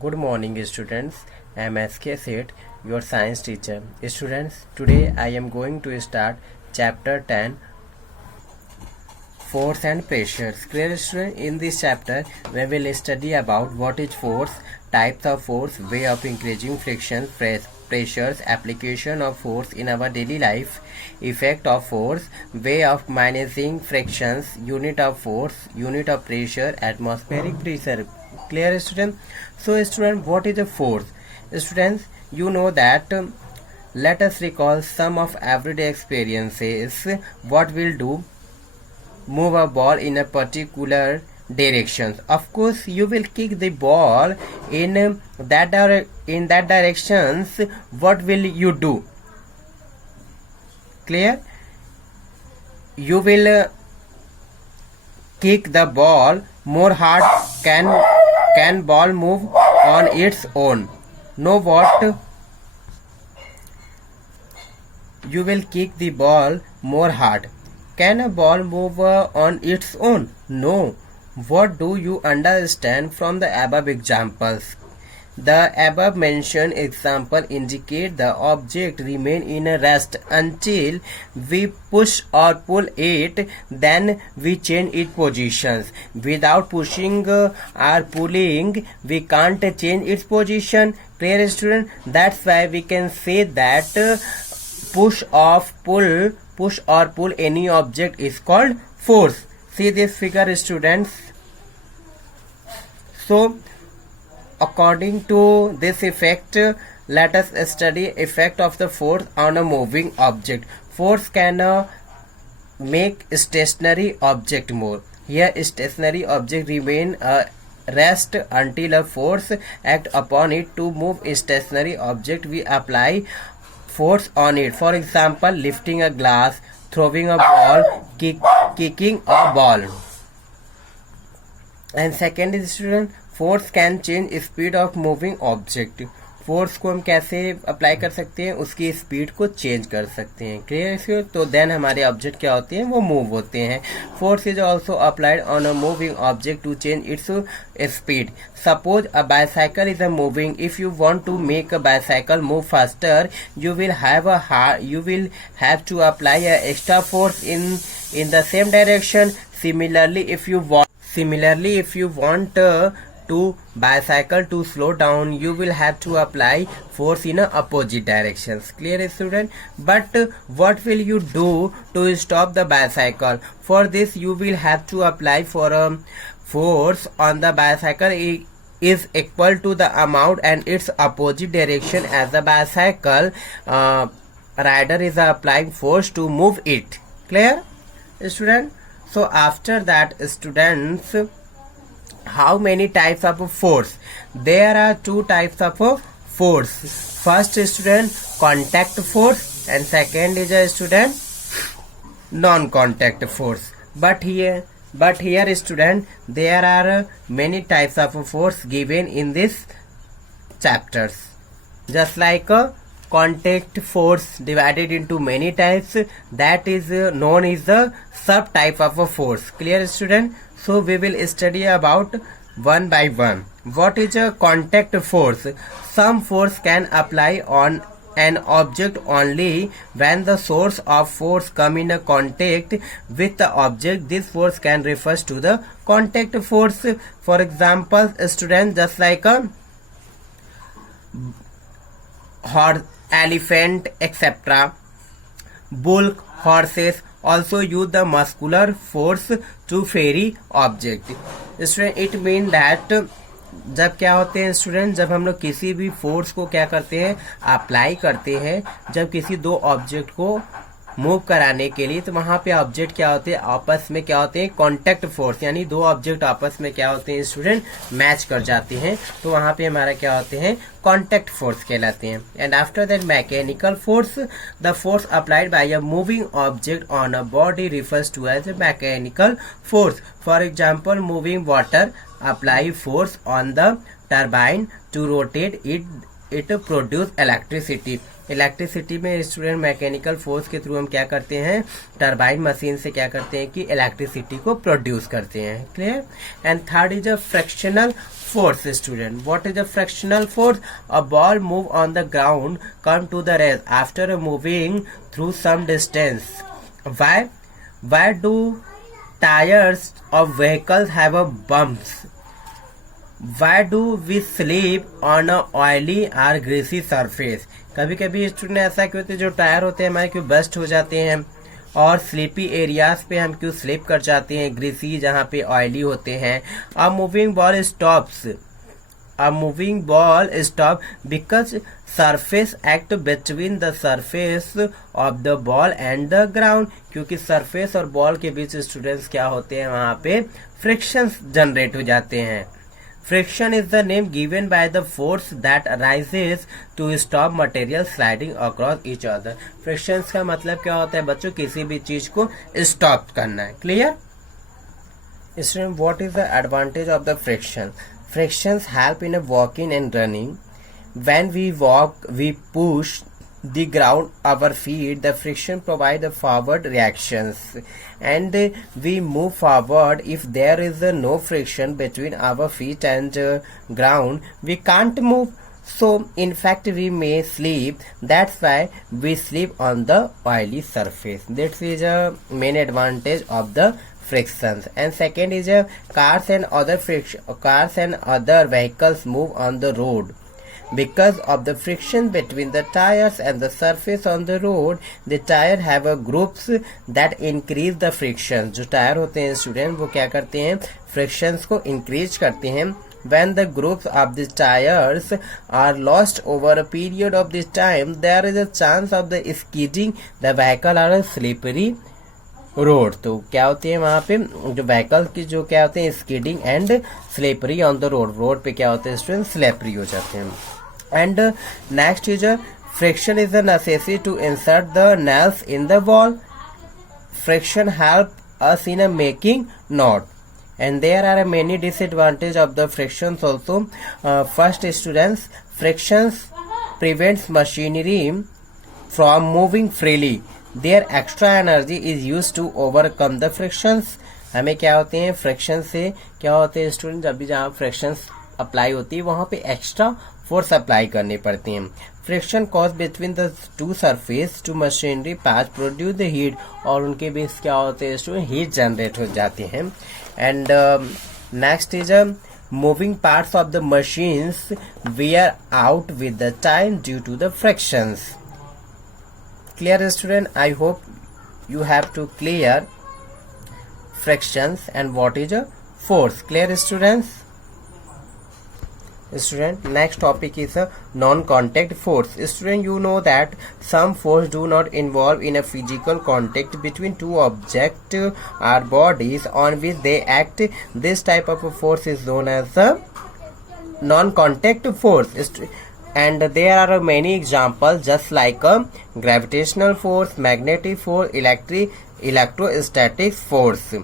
Good morning, students. I am SK Seth, your science teacher. Students, today I am going to start chapter 10, Force and Pressures. Clear, student? In this chapter, we will study about what is force, types of force, way of increasing friction, pressures, application of force in our daily life, effect of force, way of managing frictions, unit of force, unit of pressure, atmospheric pressure. Clear, student? So, student, what is a force? Students, you know that. Let us recall some of everyday experiences. What we'll do? Move a ball in a particular direction. Of course, you will kick the ball in that directions. What will you do? Clear? You will kick the ball more hard. Can ball move on its own? No, what? You will kick the ball more hard. Can a ball move on its own? No. What do you understand from the above examples? The above mentioned example indicate the object remain in a rest until we push or pull it, then we change its positions. Without pushing or pulling, we can't change its position. Clear, student? That's why we can say that push or pull any object is called force. See this figure, students. So according to this effect, let us study effect of the force on a moving object. Force can make stationary object move. Here stationary object remain rest until a force act upon it. To move a stationary object, we apply force on it. For example, lifting a glass, throwing a ball, kicking a ball. And second is, student, force can change speed of moving object. Force को हम कैसे apply कर सकते हैं? उसकी speed को change कर सकते हैं. क्लियर इसको? तो देन हमारे ऑब्जेक्ट क्या होते हैं? वो मूव होते हैं. Force is also applied on a moving object to change its speed. Suppose a bicycle is a moving. If you want to make a bicycle move faster, you will have to apply a extra force in the same direction. Similarly, if you want to bicycle to slow down, you will have to apply force in opposite directions. Clear, student? But what will you do to stop the bicycle? For this, you will have to apply for a force on the bicycle is equal to the amount and its opposite direction as the bicycle rider is applying force to move it. Clear, student? So after that, students, how many types of force? There are two types of force. First, student, contact force, and second is a student non-contact force. But here, student, there are many types of force given in this chapters. Just like a contact force divided into many types, that is known as the subtype of a force. Clear, student? So we will study about one by one. What is a contact force? Some force can apply on an object only when the source of force come in a contact with the object. This force can refers to the contact force. For example, student, just like a horse, elephant, etc. Bull, horses also use the muscular force to ferry object. Student, it mean that जब क्या होते हैं student, जब हम लोग किसी भी force को क्या करते हैं? अप्लाई करते हैं. जब किसी दो ऑब्जेक्ट को मूव कराने के लिए, तो वहां पे ऑब्जेक्ट क्या होते हैं? आपस में क्या होते हैं? Contact force. यानी दो ऑब्जेक्ट आपस में क्या होते हैं स्टूडेंट? मैच कर जाते हैं. तो वहां पे हमारा क्या होते हैं? कॉन्टैक्ट फोर्स कहलाते हैं. And after that mechanical force. The force applied by a moving object on a body refers to as a mechanical force. For example, moving water apply force on the turbine to rotate it it produce electricity. Electricity में student mechanical force के through हम क्या करते हैं, turbine machine से क्या करते हैं कि इलेक्ट्रिसिटी को प्रोड्यूस करते हैं। Clear. And third is a frictional force student. What is a frictional force? A ball move on the ground, come to the rest after moving through some distance. Why do tires of vehicles have a bumps? Why do we sleep on a oily or greasy surface? कभी कभी student ऐसा क्यों होता है, जो tyre होते हैं हमारे क्यों बस्ट हो जाते हैं, और स्लीपी एरियाज पे हम क्यों स्लिप कर जाते हैं, ग्रीसी जहाँ पे ऑयली होते हैं। A moving ball stop because surface act between the surface of the ball and the ground, क्योंकि सरफेस और बॉल के बीच स्टूडेंट्स क्या होते हैं, वहां पे फ्रिक्शंस जनरेट हो जाते हैं। Friction is the name given by the force that arises to stop material sliding across each other. Frictions का मतलब क्या होता है बच्चों, किसी भी चीज को स्टॉप करना है। Clear student. What is the advantage of the friction? Frictions help in walking and running. When we walk, we push the ground our feet. The friction provide the forward reactions, and we move forward. If there is no friction between our feet and ground, we can't move. So in fact we may sleep. That's why we sleep on the oily surface. That is a main advantage of the frictions. And second is cars and other vehicles move on the road. Because of the friction between the tires and the surface on the road, the tire have a groups that increase the friction. जो tyre होते हैं student, वो क्या करते हैं, frictions को increase करते हैं। When the groups of the tires are lost over a period of this time, there is a chance of the skidding the vehicle or a slippery road. तो क्या होती है वहां पे जो व्हीकल की जो क्या होते हैं, skidding and slippery on the road. Road पे क्या होते हैं स्टूडेंट, स्लिपरी हो जाते हैं। And next is friction is the necessity to insert the nails in the wall. Friction help us in a making knot, and there are many disadvantages of the frictions also. First students, frictions prevents machinery from moving freely. Their extra energy is used to overcome the frictions. हमें क्या होते हैं, friction से क्या होते हैं student, जब भी जहाँ फ्रिक्शंस अप्लाई होती है वहां पे एक्स्ट्रा फोर्स अप्लाई करनी पड़ती है। Friction cause between the two surface two machinery part produce the heat, और उनके बीच क्या होते हैं स्टूडेंट, हीट जनरेट हो जाती है। And next is moving parts of the machines wear out with the time due to the frictions. Clear student, I hope you have to clear frictions and what is a force. Clear students? Student, next topic is a non-contact force. Student, you know that some force do not involve in a physical contact between two objects or bodies on which they act. This type of force is known as the non-contact force. And there are many examples, just like a gravitational force, magnetic force, electrostatic force.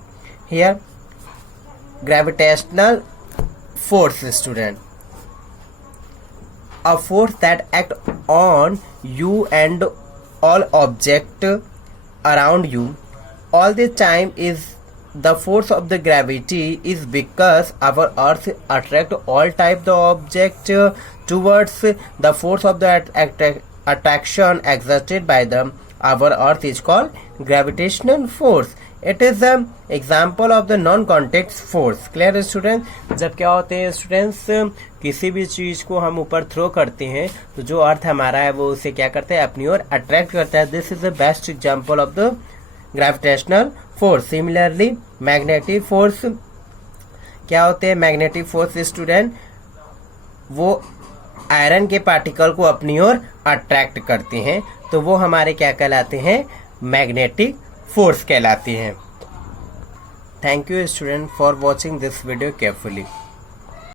Here gravitational force student, a force that act on you and all object around you all the time. Is the force of the gravity is because our earth attract all type the object towards the force of the attraction exerted by the our earth is called gravitational force. It is an example of the non-contact force. Clear students? जब क्या होते हैं students, किसी भी चीज को हम ऊपर थ्रो करते हैं तो जो अर्थ हमारा है वो उसे क्या करता है, अपनी ओर अट्रैक्ट करता है। This is the best example of the gravitational force. Similarly magnetic force, क्या होते हैं मैग्नेटिक फोर्स स्टूडेंट, वो आयरन के पार्टिकल को अपनी ओर अट्रैक्ट करते हैं, तो वो हमारे क्या कहलाते हैं, मैग्नेटिक फोर्स कहलाते हैं। Thank you student for watching this video carefully.